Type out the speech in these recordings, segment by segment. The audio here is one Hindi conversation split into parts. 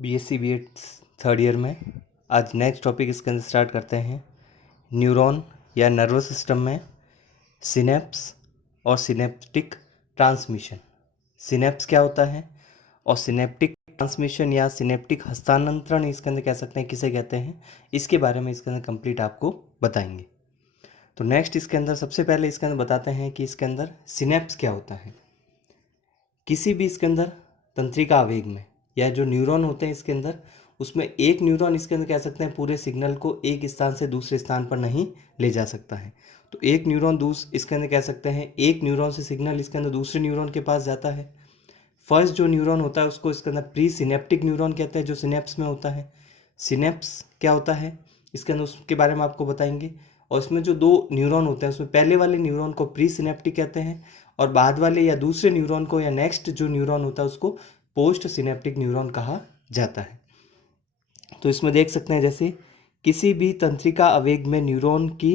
बीएससी बीएड थर्ड ईयर में आज नेक्स्ट टॉपिक इसके अंदर स्टार्ट करते हैं। न्यूरॉन या नर्वस सिस्टम में सिनेप्स और सिनेप्टिक ट्रांसमिशन। सिनेप्स क्या होता है और सिनेप्टिक ट्रांसमिशन या सिनेप्टिक हस्तांतरण इसके अंदर कह सकते हैं किसे कहते हैं, इसके बारे में इसके अंदर कंप्लीट आपको बताएंगे। तो नेक्स्ट इसके अंदर सबसे पहले इसके अंदर बताते हैं कि इसके अंदर सिनेप्स क्या होता है। किसी भी इसके अंदर तंत्रिका आवेग में या जो न्यूरॉन होते हैं इसके अंदर, उसमें एक न्यूरॉन इसके अंदर कह सकते हैं पूरे सिग्नल को एक स्थान से दूसरे स्थान पर नहीं ले जा सकता है। तो एक न्यूरॉन इसके अंदर कह सकते हैं एक न्यूरॉन से सिग्नल इसके अंदर दूसरे न्यूरॉन के पास जाता है। फर्स्ट जो न्यूरॉन होता है उसको इसके अंदर प्री सिनेप्टिक न्यूरॉन कहते हैं, जो सिनेप्स में होता है। सिनेप्स क्या होता है इसके अंदर उसके बारे में आपको बताएंगे। और इसमें जो दो न्यूरॉन होते हैं उसमें पहले वाले न्यूरॉन को प्री सिनेप्टिक कहते हैं और बाद वाले या दूसरे न्यूरॉन को या नेक्स्ट जो न्यूरॉन होता है उसको पोस्ट सिनेप्टिक न्यूरॉन कहा जाता है। तो इसमें देख सकते हैं जैसे किसी भी तंत्रिका आवेग में न्यूरॉन की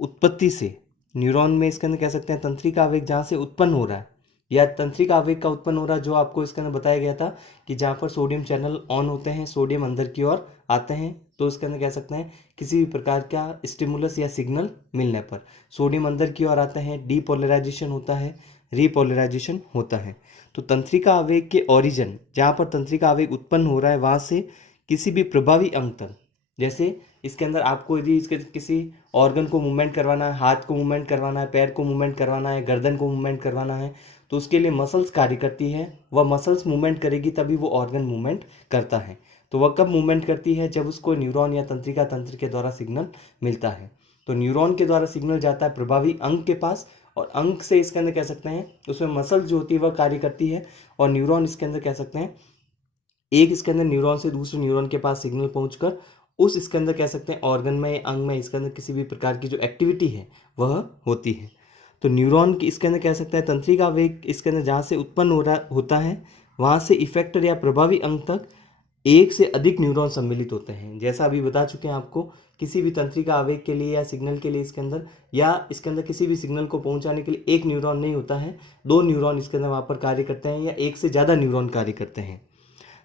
उत्पत्ति से, न्यूरॉन में इसके अंदर कह सकते हैं तंत्रिका आवेग जहाँ से उत्पन्न हो रहा है या तंत्रिका आवेग का उत्पन्न हो रहा है, जो आपको इसके अंदर बताया गया था कि जहाँ पर सोडियम चैनल ऑन होते हैं, सोडियम अंदर की ओर आते हैं, तो इसके अंदर कह सकते हैं किसी भी प्रकार का स्टिमुलस या सिग्नल मिलने पर सोडियम अंदर की ओर आते हैं, डीपोलराइजेशन होता है, रीपोलराइजेशन होता है। तो तंत्रिका आवेग के ओरिजिन, जहाँ पर तंत्रिका आवेग उत्पन्न हो रहा है वहाँ से किसी भी प्रभावी अंग तक, जैसे इसके अंदर आपको यदि इसके किसी ऑर्गन को मूवमेंट करवाना है, हाथ को मूवमेंट करवाना है, पैर को मूवमेंट करवाना है, गर्दन को मूवमेंट करवाना है, तो उसके लिए मसल्स कार्य करती है। वह मसल्स मूवमेंट करेगी तभी वो ऑर्गन मूवमेंट करता है। तो वह कब मूवमेंट करती है? जब उसको न्यूरॉन या तंत्रिका तंत्र के द्वारा सिग्नल मिलता है। तो न्यूरॉन के द्वारा सिग्नल जाता है प्रभावी अंग के पास और अंग से इसके अंदर कह सकते हैं उसमें मसल जो होती है वह कार्य करती है और न्यूरॉन इसके अंदर कह सकते हैं एक इसके अंदर न्यूरॉन से दूसरे न्यूरॉन के पास सिग्नल पहुंचकर उस इसके अंदर कह सकते हैं ऑर्गन में अंग में इसके अंदर किसी भी प्रकार की जो एक्टिविटी है वह होती है। तो न्यूरॉन की इसके अंदर कह सकते हैं तंत्रिका आवेग इसके अंदर जहाँ से उत्पन्न होता है वहाँ से इफेक्टर या प्रभावी अंग तक एक से अधिक न्यूरॉन सम्मिलित होते हैं। जैसा अभी बता चुके हैं आपको, किसी भी तंत्रिका आवेग के लिए या सिग्नल के लिए इसके अंदर या इसके अंदर किसी भी सिग्नल को पहुंचाने के लिए एक न्यूरॉन नहीं होता है, दो न्यूरॉन इसके अंदर वहाँ पर कार्य करते हैं या एक से ज़्यादा न्यूरॉन कार्य करते हैं।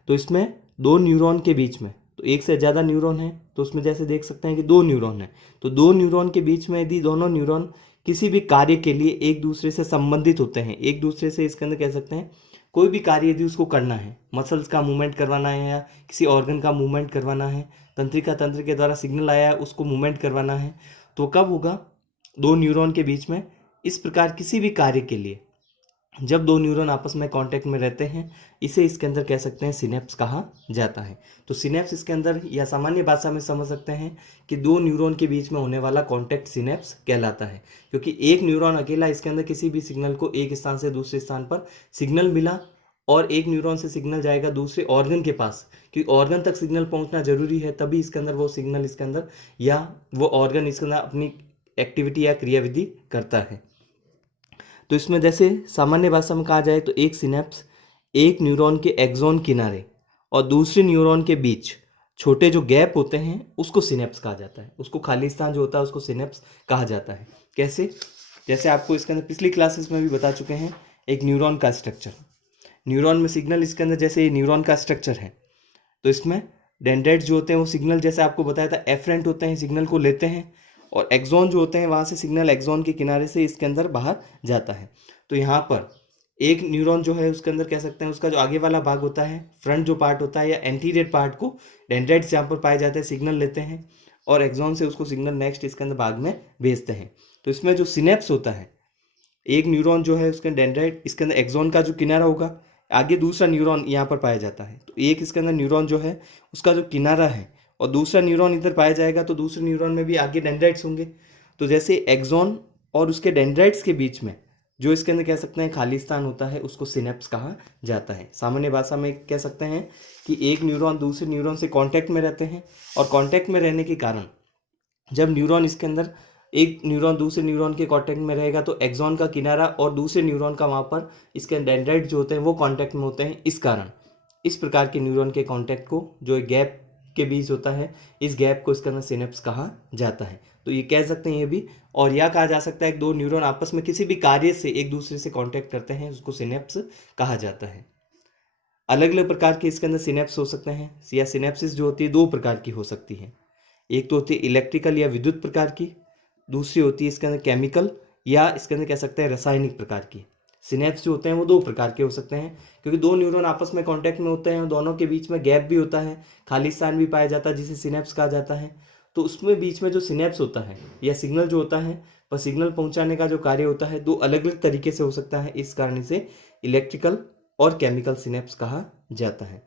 तो इसमें दो न्यूरॉन के बीच में, तो एक से ज़्यादा न्यूरॉन है तो उसमें जैसे देख सकते हैं कि दो न्यूरॉन है, तो दो न्यूरॉन के बीच में यदि दोनों न्यूरॉन किसी भी कार्य के लिए एक दूसरे से संबंधित होते हैं, एक दूसरे से इसके अंदर कह सकते हैं कोई भी कार्य यदि उसको करना है, मसल्स का मूवमेंट करवाना है या किसी ऑर्गन का मूवमेंट करवाना है, तंत्रिका तंत्र के द्वारा सिग्नल आया है उसको मूवमेंट करवाना है, तो कब होगा? दो न्यूरॉन के बीच में। इस प्रकार किसी भी कार्य के लिए जब दो न्यूरॉन आपस में कांटेक्ट में रहते हैं, इसे इसके अंदर कह सकते हैं सिनेप्स कहा जाता है। तो सिनेप्स इसके अंदर या सामान्य भाषा में समझ सकते हैं कि दो न्यूरॉन के बीच में होने वाला कांटेक्ट सिनेप्स कहलाता है, क्योंकि एक न्यूरॉन अकेला इसके अंदर किसी भी सिग्नल को एक स्थान से दूसरे स्थान पर सिग्नल मिला और एक न्यूरॉन से सिग्नल जाएगा दूसरे ऑर्गन के पास, क्योंकि ऑर्गन तक सिग्नल पहुंचना जरूरी है, तभी इसके अंदर वो सिग्नल इसके अंदर या वो ऑर्गन इसके अंदर अपनी एक्टिविटी या क्रियाविधि करता है। तो इसमें जैसे सामान्य भाषा में कहा जाए तो एक सिनेप्स एक न्यूरॉन के एक्सॉन किनारे और दूसरे न्यूरॉन के बीच छोटे जो गैप होते हैं उसको सिनेप्स कहा जाता है, उसको खाली स्थान जो होता है उसको सिनेप्स कहा जाता है। कैसे? जैसे आपको इसके अंदर पिछली क्लासेस में भी बता चुके हैं, एक न्यूरॉन का स्ट्रक्चर, न्यूरॉन में सिग्नल इसके अंदर जैसे ये न्यूरॉन का स्ट्रक्चर है, तो इसमें डेंड्राइट्स जो होते हैं वो सिग्नल जैसे आपको बताया था एफरेंट होते हैं, सिग्नल को लेते हैं और एक्सॉन जो होते हैं वहाँ से सिग्नल एक्सॉन के किनारे से इसके अंदर बाहर जाता है। तो यहाँ पर एक न्यूरॉन जो है उसके अंदर कह सकते हैं उसका जो आगे वाला भाग होता है, फ्रंट जो पार्ट होता है या एंटीरियर पार्ट को डेंड्राइट्स जहाँ पर पाए जाते हैं सिग्नल लेते हैं और एक्सॉन से उसको सिग्नल नेक्स्ट इसके अंदर भाग में भेजते हैं। तो इसमें जो सिनेप्स होता है, एक न्यूरॉन जो है उसके डेंड्राइट इसके अंदर एक्सॉन का जो किनारा होगा, आगे दूसरा न्यूरॉन यहाँ पर पाया जाता है, तो एक इसके अंदर न्यूरॉन जो है उसका जो किनारा है और दूसरा न्यूरॉन इधर पाया जाएगा, तो दूसरे न्यूरॉन में भी आगे डेंड्राइट्स होंगे। तो जैसे एक्सॉन और उसके डेंड्राइट्स के बीच में जो इसके अंदर कह सकते हैं खाली स्थान होता है उसको सिनेप्स कहा जाता है। सामान्य भाषा में कह सकते हैं कि एक न्यूरॉन दूसरे न्यूरॉन से कांटेक्ट में रहते हैं और कांटेक्ट में रहने के कारण जब न्यूरॉन इसके अंदर एक न्यूरॉन दूसरे न्यूरॉन के कांटेक्ट में रहेगा तो एक्सॉन का किनारा और दूसरे न्यूरॉन का वहाँ पर इसके डेंड्राइट जो होते हैं वो कांटेक्ट में होते हैं। इस कारण इस प्रकार के न्यूरॉन के कांटेक्ट को जो एक गैप के बीच होता है, इस गैप को इसके अंदर सिनेप्स कहा जाता है। तो ये कह सकते हैं ये भी, और यह कहा जा सकता है कि दो न्यूरॉन आपस में किसी भी कार्य से एक दूसरे से कांटेक्ट करते हैं उसको सिनेप्स कहा जाता है। अलग अलग प्रकार के इसके अंदर सिनेप्स हो सकते हैं, या सिनेप्सिस जो होती है दो प्रकार की हो सकती है। एक तो होती है इलेक्ट्रिकल या विद्युत प्रकार की, दूसरी होती है इसके अंदर केमिकल या इसके अंदर कह सकते हैं रासायनिक प्रकार की। सिनेप्स जो होते हैं वो दो प्रकार के हो सकते हैं, क्योंकि दो न्यूरॉन आपस में कांटेक्ट में होते हैं, दोनों के बीच में गैप भी होता है, खाली स्थान भी पाया जाता है जिसे सिनेप्स कहा जाता है। तो उसमें बीच में जो सिनेप्स होता है या सिग्नल जो होता है वह सिग्नल पहुंचाने का जो कार्य होता है दो अलग अलग तरीके से हो सकता है। इस कारण से इलेक्ट्रिकल और केमिकल सिनेप्स कहा जाता है।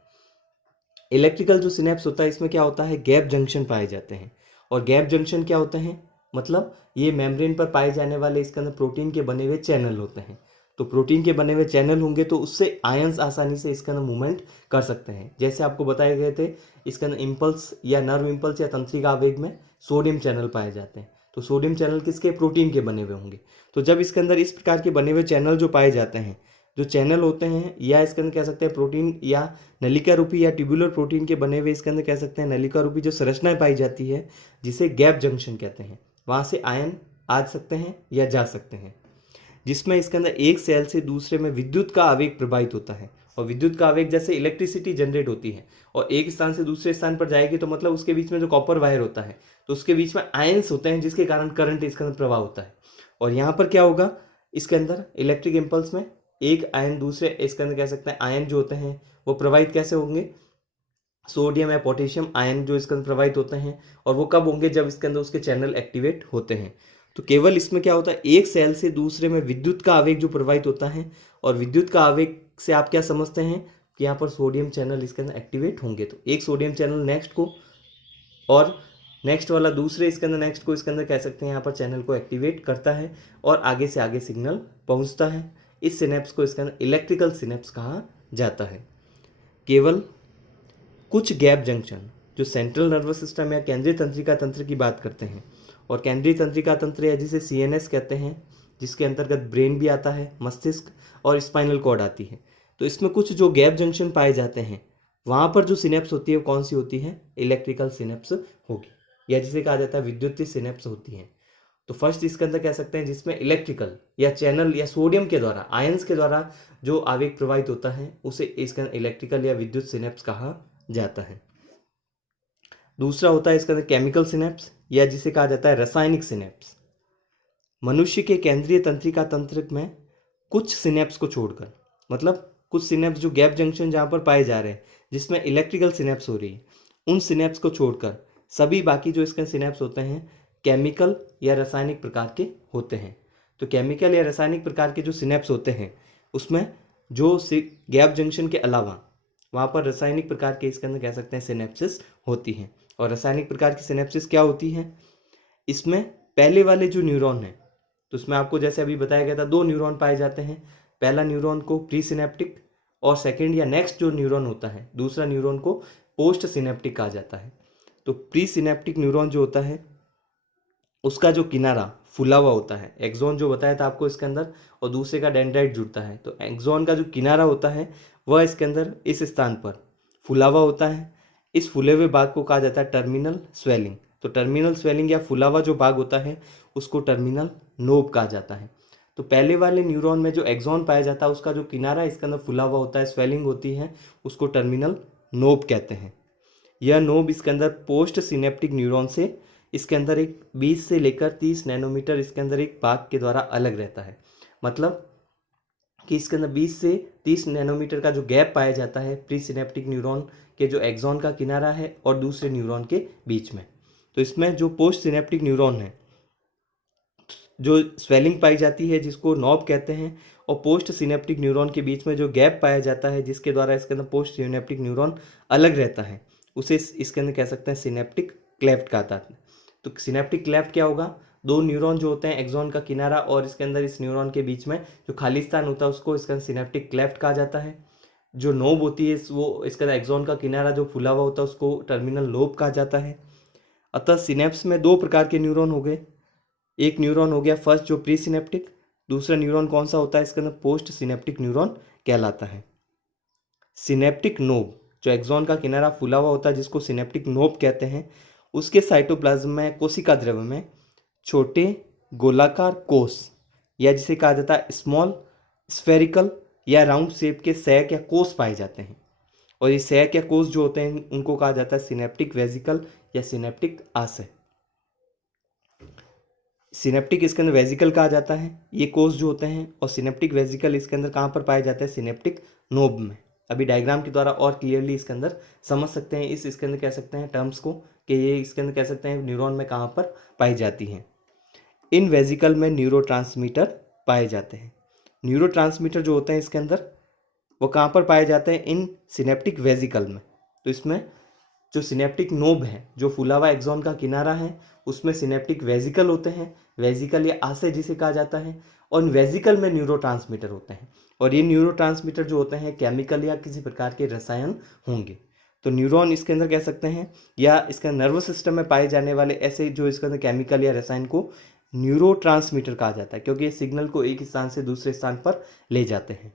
इलेक्ट्रिकल जो सिनेप्स होता है इसमें क्या होता है, गैप जंक्शन पाए जाते हैं। और गैप जंक्शन क्या होते हैं, मतलब ये मेम्ब्रेन पर पाए जाने वाले इसके अंदर प्रोटीन के बने हुए चैनल होते हैं। तो प्रोटीन के बने हुए चैनल होंगे तो उससे आयंस आसानी से इसके अंदर मूवमेंट कर सकते हैं। जैसे आपको बताए गए थे इसके अंदर इम्पल्स या नर्व इम्पल्स या तंत्रिका आवेग में सोडियम चैनल पाए जाते हैं। तो सोडियम चैनल किसके, प्रोटीन के बने हुए होंगे। तो जब इसके अंदर इस प्रकार के बने हुए चैनल जो पाए जाते हैं, जो चैनल होते हैं या इसके अंदर कह सकते हैं प्रोटीन या नलिका रूपी या ट्यूबुलर प्रोटीन के बने हुए इसके अंदर कह सकते हैं नलिका रूपी जो संरचनाएं पाई जाती है जिसे गैप जंक्शन कहते हैं, वहाँ से आयन आ सकते हैं या जा सकते हैं, जिसमें इसके अंदर एक सेल से दूसरे में विद्युत का आवेग प्रभावित होता है। और विद्युत का आवेग जैसे इलेक्ट्रिसिटी जनरेट होती है और एक स्थान से दूसरे स्थान पर जाएगी तो मतलब उसके बीच में जो कॉपर वायर होता है तो उसके बीच में आयंस होते हैं जिसके कारण करंट इसके अंदर प्रवाह होता है। और यहाँ पर क्या होगा, इसके अंदर इलेक्ट्रिक इम्पल्स में एक आयन दूसरे इसके अंदर कह सकते हैं आयन जो होते हैं वो प्रवाहित कैसे होंगे, सोडियम या पोटेशियम आयन जो इसके अंदर प्रवाहित होते हैं। और वो कब होंगे, जब इसके अंदर उसके चैनल एक्टिवेट होते हैं। तो केवल इसमें क्या होता है, एक सेल से दूसरे में विद्युत का आवेग जो प्रवाहित होता है, और विद्युत का आवेग से आप क्या समझते हैं कि यहाँ पर सोडियम चैनल इसके अंदर एक्टिवेट होंगे। तो एक सोडियम चैनल नेक्स्ट को और नेक्स्ट वाला दूसरे इसके अंदर नेक्स्ट को इसके अंदर कह सकते हैं यहाँ पर चैनल को एक्टिवेट करता है और आगे से आगे सिग्नल पहुँचता है। इस सिनेप्स को इसके अंदर इलेक्ट्रिकल सिनेप्स कहा जाता है। केवल कुछ गैप जंक्शन जो सेंट्रल नर्वस सिस्टम या केंद्रीय तंत्रिका तंत्र की बात करते हैं, और केंद्रीय तंत्रिका तंत्र या जिसे CNS कहते हैं, जिसके अंतर्गत ब्रेन भी आता है, मस्तिष्क और स्पाइनल कॉर्ड आती है। तो इसमें कुछ जो गैप जंक्शन पाए जाते हैं वहाँ पर जो सिनेप्स होती है वो कौन सी होती है, इलेक्ट्रिकल सिनेप्स होगी, या जिसे कहा जाता है विद्युतीय सिनेप्स होती हैं। तो फर्स्ट इसके अंदर कह सकते हैं जिसमें इलेक्ट्रिकल या चैनल या सोडियम के द्वारा आयंस के द्वारा जो आवेग प्रवाहित होता है उसे इसके अंदर इलेक्ट्रिकल या विद्युत सिनेप्स कहा जाता है। दूसरा होता है इसके अंदर केमिकल सिनेप्स या जिसे कहा जाता है रासायनिक सिनेप्स। मनुष्य के केंद्रीय तंत्रिका तंत्र में कुछ सिनेप्स को छोड़कर, मतलब कुछ सिनेप्स जो गैप जंक्शन जहाँ पर पाए जा रहे हैं जिसमें इलेक्ट्रिकल सिनेप्स हो रही है, उन सिनेप्स को छोड़कर सभी बाकी जो इसके सिनेप्स होते हैं केमिकल या रासायनिक प्रकार के होते हैं। तो केमिकल या रासायनिक प्रकार के जो सिनेप्स होते हैं उसमें जो गैप जंक्शन के अलावा वहाँ पर रासायनिक प्रकार के इसके अंदर कह सकते हैं सिनेप्सिस होती हैं। और रासायनिक प्रकार की सिनेप्सिस क्या होती हैं, इसमें पहले वाले जो न्यूरॉन है तो उसमें आपको जैसे अभी बताया गया था दो न्यूरॉन पाए जाते हैं। पहला न्यूरॉन को प्री सिनेप्टिक और सेकेंड या नेक्स्ट जो न्यूरॉन होता है दूसरा न्यूरॉन को पोस्ट सिनेप्टिक कहा जाता है। तो प्री सिनेप्टिक न्यूरॉन जो होता है उसका जो किनारा फुला हुआ होता है, एक्सॉन जो बताया था आपको इसके अंदर, और दूसरे का डेंड्राइट जुड़ता है। तो एक्सॉन का जो किनारा होता है वह इसके अंदर इस स्थान पर फुला हुआ होता है। इस फुले हुए भाग को कहा जाता है टर्मिनल स्वेलिंग। तो टर्मिनल स्वेलिंग या फुला हुआ जो भाग होता है उसको टर्मिनल नोब कहा जाता है। तो पहले वाले न्यूरॉन में जो एक्सॉन पाया जाता है उसका जो किनारा इसके अंदर फुला हुआ होता है, स्वेलिंग होती है, उसको टर्मिनल नोब कहते हैं। यह नोब इसके अंदर पोस्ट सिनेप्टिक न्यूरॉन से इसके अंदर एक 20 से लेकर 30 नैनोमीटर इसके अंदर एक भाग के द्वारा अलग रहता है। मतलब कि इसके अंदर 20 से 30 नैनोमीटर का जो गैप पाया जाता है प्री सिनेप्टिक न्यूरॉन के जो एक्सॉन का किनारा है और दूसरे न्यूरॉन के बीच में। तो इसमें जो पोस्ट सिनेप्टिक न्यूरॉन है जो स्वेलिंग पाई जाती है जिसको नॉब कहते हैं, और पोस्ट सिनेप्टिक न्यूरॉन के बीच में जो गैप पाया जाता है जिसके द्वारा इसके अंदर पोस्ट सिनेप्टिक न्यूरॉन अलग रहता है उसे इसके अंदर कह सकते हैं सिनेप्टिक क्लेफ्ट कहता है। तो सिनेप्टिक क्लेफ्ट क्या होगा, दो न्यूरॉन जो होते हैं एक्सॉन का किनारा और इसके अंदर इस न्यूरॉन के बीच में जो खाली स्थान होता है उसको इसका सिनेप्टिक क्लेफ्ट कहा जाता है। जो नोब होती है वो इसका एक्सॉन का किनारा जो फुला हुआ होता है उसको टर्मिनल लोब कहा जाता है। अतः सिनेप्स में दो प्रकार के न्यूरॉन हो गए। एक न्यूरॉन हो गया फर्स्ट जो प्री सिनेप्टिक, दूसरा न्यूरॉन कौन सा होता है इसके अंदर पोस्ट सिनेप्टिक न्यूरॉन कहलाता है। सिनेप्टिक नोब जो एक्सॉन का किनारा फुला हुआ होता है जिसको सिनेप्टिक नोब कहते हैं, उसके साइटोप्लाज्म में कोशिका द्रव्य में छोटे गोलाकार कोष या जिसे कहा जाता है स्मॉल स्फेरिकल या राउंड शेप के सैक या कोष पाए जाते हैं। और ये सैक या कोष जो होते हैं उनको कहा जाता है सिनेप्टिक वेजिकल या सिनेप्टिक आशय। सिनेप्टिक इसके अंदर वेजिकल कहा जाता है, ये कोष जो होते हैं, और सिनेप्टिक वेजिकल इसके अंदर कहाँ पर पाया जाता है, सिनेप्टिक नोब में। अभी डायग्राम के द्वारा और क्लियरली इसके अंदर समझ सकते हैं, इसके अंदर कह सकते हैं टर्म्स को कि ये इसके अंदर कह सकते हैं न्यूरॉन में कहाँ पर पाई जाती हैं। इन वेजिकल में न्यूरोट्रांसमीटर पाए जाते हैं। न्यूरोट्रांसमीटर जो होते हैं इसके अंदर वो कहाँ पर पाए जाते हैं, इन सिनेप्टिक वेजिकल में। तो इसमें जो सिनेप्टिक नोब है, जो फूला हुआ एक्सॉन का किनारा है, उसमें सिनेप्टिक वेजिकल होते हैं, वेजिकल या आशय जिसे कहा जाता है, और इन वेजिकल में न्यूरोट्रांसमीटर होते हैं। और ये न्यूरोट्रांसमीटर जो होते हैं केमिकल या किसी प्रकार के रसायन होंगे। तो न्यूरॉन इसके अंदर कह सकते हैं, या इसका नर्वस सिस्टम में पाए जाने वाले ऐसे जो इसके अंदर केमिकल या रसायन को न्यूरोट्रांसमीटर कहा जाता है, क्योंकि ये सिग्नल को एक स्थान से दूसरे स्थान पर ले जाते हैं।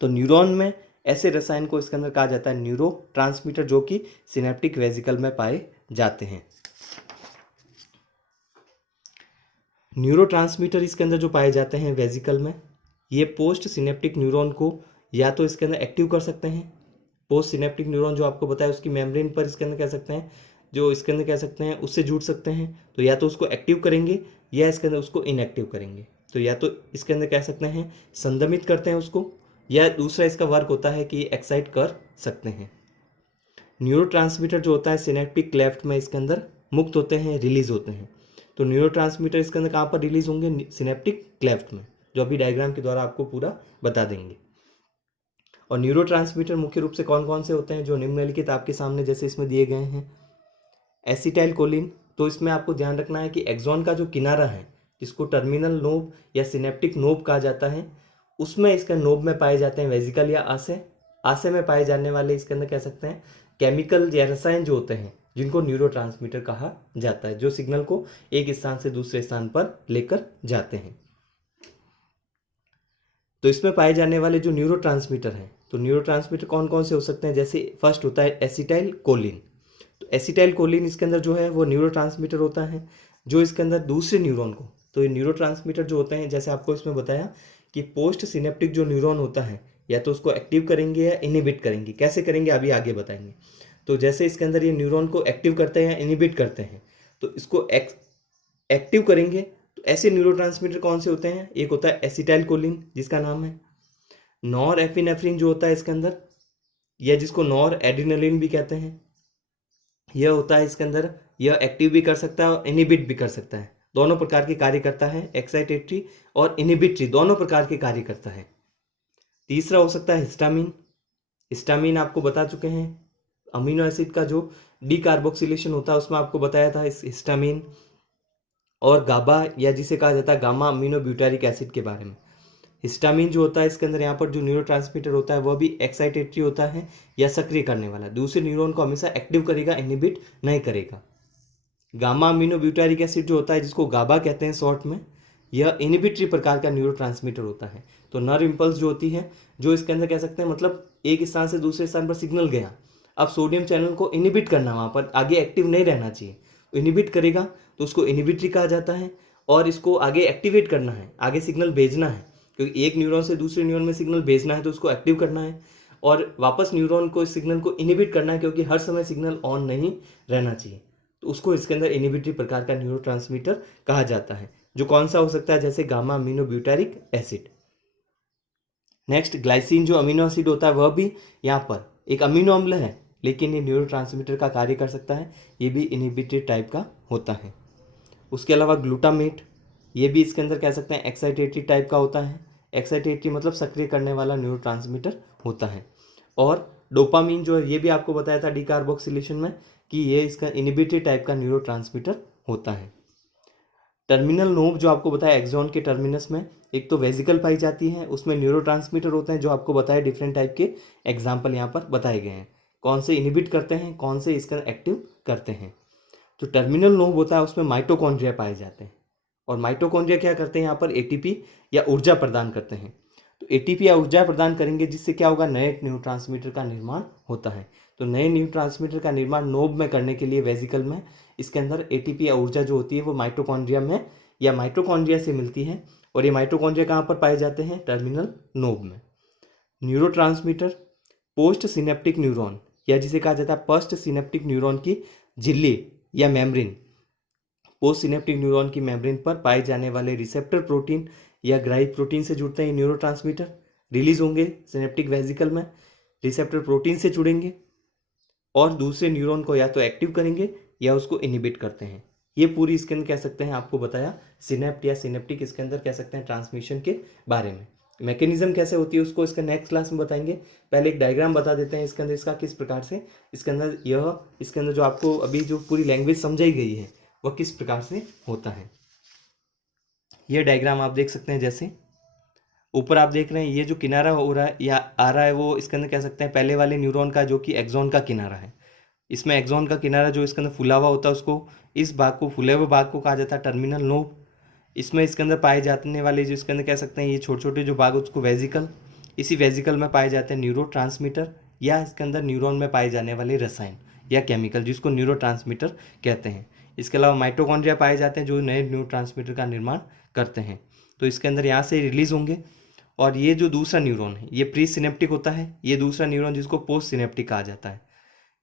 तो न्यूरॉन में ऐसे रसायन को इसके अंदर कहा जाता है न्यूरोट्रांसमीटर, जो कि सिनेप्टिक वेजिकल में पाए जाते हैं। न्यूरोट्रांसमीटर इसके अंदर जो पाए जाते हैं वेजिकल में, ये पोस्ट सिनेप्टिक न्यूरॉन को या तो इसके अंदर एक्टिव कर सकते हैं। पोस्ट सिनेप्टिक न्यूरॉन जो आपको बताया उसकी मेम्ब्रेन पर इसके अंदर कह सकते हैं, जो इसके अंदर कह सकते हैं उससे जुड़ सकते हैं। तो या तो उसको एक्टिव करेंगे या इसके अंदर उसको इनएक्टिव करेंगे। तो या तो इसके अंदर कह सकते हैं संदमित करते हैं उसको, या दूसरा इसका वर्क होता है कि एक्साइट कर सकते हैं। न्यूरोट्रांसमीटर जो होता है सिनेप्टिक क्लेफ्ट में इसके अंदर मुक्त होते हैं, रिलीज होते हैं। तो न्यूरोट्रांसमीटर इसके अंदर कहाँ पर रिलीज होंगे, सिनेप्टिक क्लेफ्ट में, जो अभी डायग्राम के द्वारा आपको पूरा बता देंगे। और न्यूरोट्रांसमीटर मुख्य रूप से कौन कौन से होते हैं, जो निम्नलिखित आपके सामने जैसे इसमें दिए गए हैं। एसिटाइल कोलिन, तो इसमें आपको ध्यान रखना है कि एक्सॉन का जो किनारा है, जिसको टर्मिनल नोब या सिनेप्टिक नोब कहा जाता है, उसमें इसका नोब में पाए जाते हैं वेजिकल या आशय। आशय में पाए जाने वाले इसके अंदर कह सकते हैं केमिकल या रसायन जो होते हैं, जिनको न्यूरोट्रांसमीटर कहा जाता है, जो सिग्नल को एक स्थान से दूसरे स्थान पर लेकर जाते हैं। तो इसमें पाए जाने वाले जो न्यूरोट्रांसमीटर हैं, तो न्यूरोट्रांसमीटर कौन कौन से हो सकते हैं, जैसे फर्स्ट होता है एसिटाइल कोलिन। तो एसिटाइल कोलिन इसके अंदर जो है वो न्यूरोट्रांसमीटर होता है, जो इसके अंदर दूसरे न्यूरॉन को, तो ये न्यूरोट्रांसमीटर जो होते हैं जैसे आपको इसमें बताया कि पोस्ट सिनेप्टिक जो न्यूरॉन होता है, या तो उसको एक्टिव करेंगे या इनिबिट करेंगे। कैसे करेंगे अभी आगे बताएंगे। तो जैसे इसके अंदर ये न्यूरॉन को एक्टिव करते हैं या इनिबिट करते हैं, तो इसको एक्टिव करेंगे। तो ऐसे न्यूरोट्रांसमीटर कौन से होते हैं, एक होता है एसिटाइल कोलिन जिसका नाम है, नॉर एपिनेफ्रिन जो होता है इसके अंदर, या जिसको नॉर एड्रिनलिन भी कहते हैं, यह होता है इसके अंदर, यह एक्टिव भी कर सकता है और इनिबिट भी कर सकता है। दोनों प्रकार के कार्य करता है, एक्साइटेटरी और इनिबिटरी दोनों प्रकार के कार्य करता है। तीसरा हो सकता है हिस्टामिन। हिस्टामिन आपको बता चुके हैं, अमीनो एसिड का जो डीकार्बोक्सिलेशन होता है उसमें आपको बताया था इस हिस्टामिन। और गाबा, या जिसे कहा जाता है गामा अमीनो ब्यूटारिक एसिड के बारे में। हिस्टामिन जो होता है इसके अंदर यहाँ पर जो न्यूरोट्रांसमीटर होता है वह भी एक्साइटेटरी होता है या सक्रिय करने वाला, दूसरे न्यूरॉन को हमेशा एक्टिव करेगा, इनिबिट नहीं करेगा। गामा अमीनो ब्यूटारिक एसिड जो होता है, जिसको गाबा कहते हैं शॉर्ट में, यह इनिबिटरी प्रकार का न्यूरोट्रांसमीटर होता है। तो नर्व इम्पल्स जो होती है, जो इसके अंदर कह सकते हैं मतलब एक स्थान से दूसरे स्थान पर सिग्नल गया, अब सोडियम चैनल को इनिबिट करना, वहाँ पर आगे एक्टिव नहीं रहना चाहिए, इनिबिट करेगा तो उसको इनिबिटरी कहा जाता है। और इसको आगे एक्टिवेट करना है, आगे सिग्नल भेजना है, क्योंकि एक न्यूरॉन से दूसरे न्यूरॉन में सिग्नल भेजना है तो उसको एक्टिव करना है, और वापस न्यूरॉन को इस सिग्नल को इनिबिट करना है, क्योंकि हर समय सिग्नल ऑन नहीं रहना चाहिए। तो उसको इसके अंदर इनिबिटरी प्रकार का न्यूरोट्रांसमीटर कहा जाता है, जो कौन सा हो सकता है, जैसे gamma amino butyric acid. Next glycine जो अमीनो एसिड होता है, वह भी यहाँ पर एक अमीनो अम्ल है, लेकिन ये न्यूरोट्रांसमीटर का कार्य कर सकता है, ये भी इनिबिटरी टाइप का होता है। उसके अलावा ग्लूटामेट, ये भी इसके अंदर कह सकते हैं एक्साइटेटरी टाइप का होता है। एक्साइटेटरी मतलब सक्रिय करने वाला न्यूरोट्रांसमीटर होता है। और डोपामीन जो है, ये भी आपको बताया था डीकार्बोक्सिलेशन में कि ये इसका इनिबिटरी टाइप का न्यूरोट्रांसमीटर होता है। टर्मिनल नोब जो आपको बताया एक्सॉन के टर्मिनस में, एक तो वेजिकल पाई जाती है, उसमें न्यूरोट्रांसमीटर होते हैं, जो आपको बताया डिफरेंट टाइप के एग्जाम्पल यहाँ पर बताए गए हैं, कौन से इनिबिट करते हैं, कौन से इसका एक्टिव करते हैं। जो टर्मिनल नोब होता है उसमें माइटोकॉन्ड्रिया पाए जाते हैं, और माइटोकॉन्ड्रिया क्या करते हैं, यहाँ पर एटीपी या ऊर्जा प्रदान करते हैं। तो एटीपी या ऊर्जा प्रदान करेंगे, जिससे क्या होगा, नए न्यूरोट्रांसमीटर का निर्माण होता है। तो नए न्यूरोट्रांसमीटर का निर्माण नोब में करने के लिए वेजिकल में इसके अंदर एटीपी या ऊर्जा जो होती है वो माइटोकॉन्ड्रिया में या माइटोकॉन्ड्रिया से मिलती है, और ये माइटोकॉन्ड्रिया कहाँ पर पाए जाते हैं, टर्मिनल नोब में। न्यूरोट्रांसमीटर पोस्ट सिनेप्टिक न्यूरॉन या जिसे कहा जाता है पोस्ट सिनेप्टिक न्यूरॉन की झिल्ली या मेम्ब्रेन, पोस्ट सिनेप्टिक न्यूरॉन की मेम्ब्रेन पर पाए जाने वाले रिसेप्टर प्रोटीन या ग्राही प्रोटीन से जुड़ते हैं न्यूरोट्रांसमीटर, रिलीज होंगे सिनेप्टिक वेसिकल में, रिसेप्टर प्रोटीन से जुड़ेंगे और दूसरे न्यूरॉन को या तो एक्टिव करेंगे या उसको इनहिबिट करते हैं। ये पूरी इसके अंदर कह सकते हैं आपको बताया सिनेप्ट या सिनेप्टिक इसके अंदर कह सकते हैं ट्रांसमिशन के बारे में। मैकेनिज्म कैसे होती है उसको इसका नेक्स्ट क्लास में बताएंगे। पहले एक डायग्राम बता देते हैं इसके अंदर इसका किस प्रकार से इसके अंदर इसके अंदर जो आपको अभी जो पूरी लैंग्वेज समझाई गई है वह किस प्रकार से होता है। यह डायग्राम आप देख सकते हैं, जैसे ऊपर आप देख रहे हैं ये जो किनारा हो रहा है या आ रहा है वो इसके अंदर कह सकते हैं पहले वाले न्यूरॉन का जो कि एक्सॉन का किनारा है। इसमें एक्सॉन का किनारा जो इसके अंदर फुला हुआ होता है उसको, इस भाग को, फुले हुए भाग को कहा जाता है टर्मिनल लोब। इसमें इसके अंदर पाए जाने वाले जो इसके अंदर कह सकते हैं ये छोटे छोटे जो भाग उसको वेजिकल, इसी वेजिकल में पाए जाते हैं न्यूरोट्रांसमीटर या इसके अंदर न्यूरॉन में पाए जाने वाले रसायन या केमिकल जिसको न्यूरोट्रांसमीटर कहते हैं। इसके अलावा माइटोकॉन्ड्रिया पाए जाते हैं जो नए न्यूरोट्रांसमीटर का निर्माण करते हैं। तो इसके अंदर यहाँ से रिलीज होंगे। और ये जो दूसरा न्यूरॉन है ये प्री सिनेप्टिक होता है, ये दूसरा न्यूरॉन जिसको पोस्ट सिनेप्टिक कहा जाता है।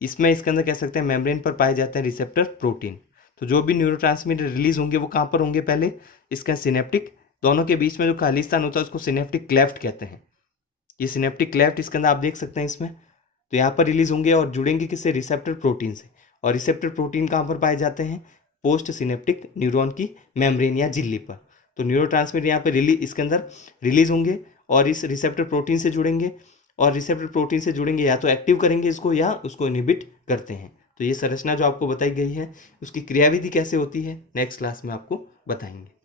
इसमें इसके अंदर कह सकते हैं मेम्ब्रेन पर पाए जाते हैं रिसेप्टर प्रोटीन। तो जो भी न्यूरोट्रांसमीटर रिलीज होंगे वो कहाँ पर होंगे, पहले इसका सिनेप्टिक, दोनों के बीच में जो खाली स्थान होता है उसको सिनेप्टिक क्लेफ्ट कहते हैं। ये सिनेप्टिक क्लेफ्ट इसके अंदर आप देख सकते हैं इसमें, तो यहाँ पर रिलीज होंगे और जुड़ेंगे किससे, रिसेप्टर प्रोटीन से। और रिसेप्टर प्रोटीन कहाँ पर पाए जाते हैं, पोस्ट सिनेप्टिक न्यूरॉन की मेम्ब्रेन या झिल्ली पर। तो न्यूरोट्रांसमीटर यहाँ पर इसके अंदर रिलीज होंगे और इस रिसेप्टर प्रोटीन से जुड़ेंगे और रिसेप्टर प्रोटीन से जुड़ेंगे या तो एक्टिव करेंगे इसको या उसको इनहिबिट करते हैं। तो ये संरचना जो आपको बताई गई है उसकी क्रियाविधि कैसे होती है नेक्स्ट क्लास में आपको बताएंगे।